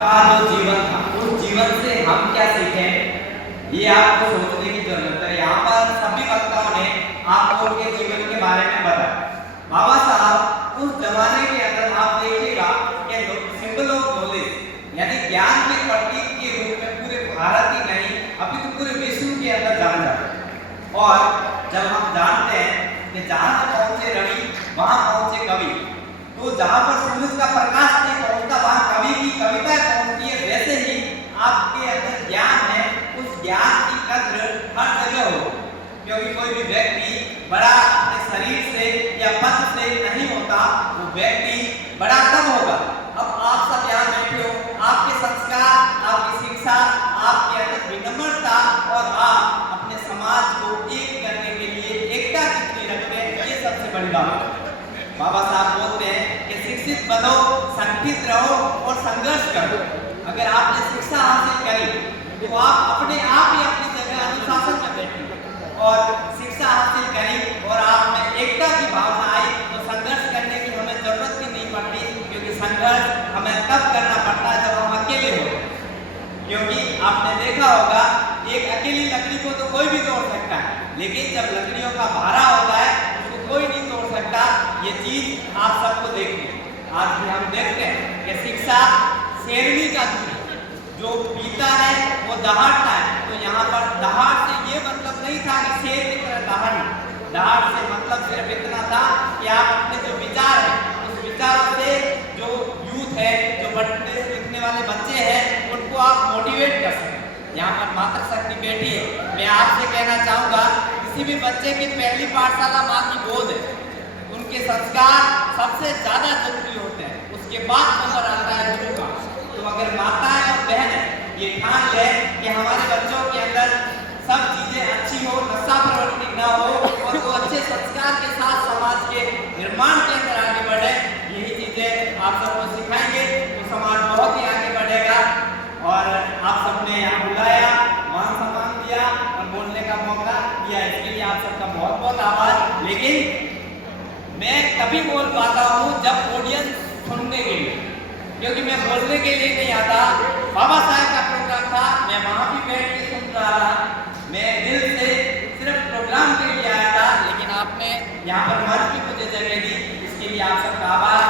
का जो जीवन था उस जीवन से हम क्या सीखें, ये आपको सोचने की जरूरत है। यहाँ पर सभी वक्ताओं ने आपको उनके जीवन के बारे में बताया। बाबा साहब उस जमाने के अंदर आप देखिएगा कि सिंबल ऑफ नॉलेज यानी ज्ञान के प्रतीक के रूप में पूरे भारत ही नहीं अभी तो पूरे विश्व के अंदर जाना जाता है। और जब हम जानते हैं कि जहाँ पहुंचे रवि वहां पहुंचे कवि, तो जहाँ पर सूरज का प्रकाश नहीं पहुंचता वहां कवि की कविता पहुंचती है। वैसे ही आपके अंदर ज्ञान है, उस ज्ञान की कद्र हर जगह हो, क्योंकि कोई भी व्यक्ति बड़ा अपने शरीर से या पद से नहीं होता, वो व्यक्ति बड़ा तब होगा। अब आप सब यहाँ बैठे हो, आपके संस्कार, आपकी शिक्षा, आपके अंदर विनम्रता और आप अपने समाज को एक करने के लिए एकता कितनी रखते हैं, ये सबसे बड़ी बात है। बाबा साहब बोलते हैं कि शिक्षित बनो, संगठित रहो और संघर्ष करो। अगर आपने शिक्षा हासिल करी तो आप अपने आप ही अपनी जगह अनुशासन में बैठे, और शिक्षा हासिल करी और आप में एकता की भावना आई तो संघर्ष करने की हमें जरूरत ही नहीं पड़ती, क्योंकि संघर्ष हमें तब करना पड़ता है जब हम अकेले हो। क्योंकि आपने देखा होगा एक अकेली लकड़ी को तो कोई भी तोड़ सकता है, लेकिन जब लकड़ियों का भारा होता है उसको कोई नहीं तोड़ सकता। ये चीज आप सबको देखनी है। आज भी हम देखते हैं कि शिक्षा शेरनी का दूरी, जो पीता है वो दहाड़ता है। तो यहाँ पर दहाड़ से ये मतलब नहीं था कि शेर की तरह दहाड़ना, दहाड़ से मतलब सिर्फ इतना था कि आप अपने जो विचार है उस विचारों से जो यूथ है, जो पढ़ने लिखने वाले बच्चे हैं, उनको आप मोटिवेट कर सकें। यहाँ पर मातृशक्ति बैठी है, मैं आपसे कहना चाहूँगा किसी भी बच्चे की पहली पाठशाला माँ की गोद है। उनके संस्कार सबसे ज्यादा जरूरी होते हैं, उसके बाद नंबर आता है गुरु का। तो अगर माताएं और बहनें ये ठान ले कि हमारे बच्चों के अंदर सब चीजें अच्छी हो, नशा प्रवृत्ति न हो और वो अच्छे संस्कार के साथ समाज के निर्माण के अंदर आगे बढ़े, यही चीजें आप सबको सिखाएंगे तो समाज बहुत ही आगे बढ़ेगा। और आप सबने यहाँ बुलाया, मान सम्मान दिया और बोलने का मौका दिया, इसके लिए आप सबका बहुत बहुत आभार। लेकिन मैं तभी बोल पाता हूँ जब ऑडियंस सुनने के लिए, क्योंकि मैं बोलने के लिए नहीं आता। बाबा साहब का प्रोग्राम था, मैं वहाँ भी बैठ के सुन रहा था, मैं दिल से सिर्फ प्रोग्राम के लिए आया था, लेकिन आपने यहाँ पर मंच भी मुझे जगह दी, इसके लिए आप सबका आभार।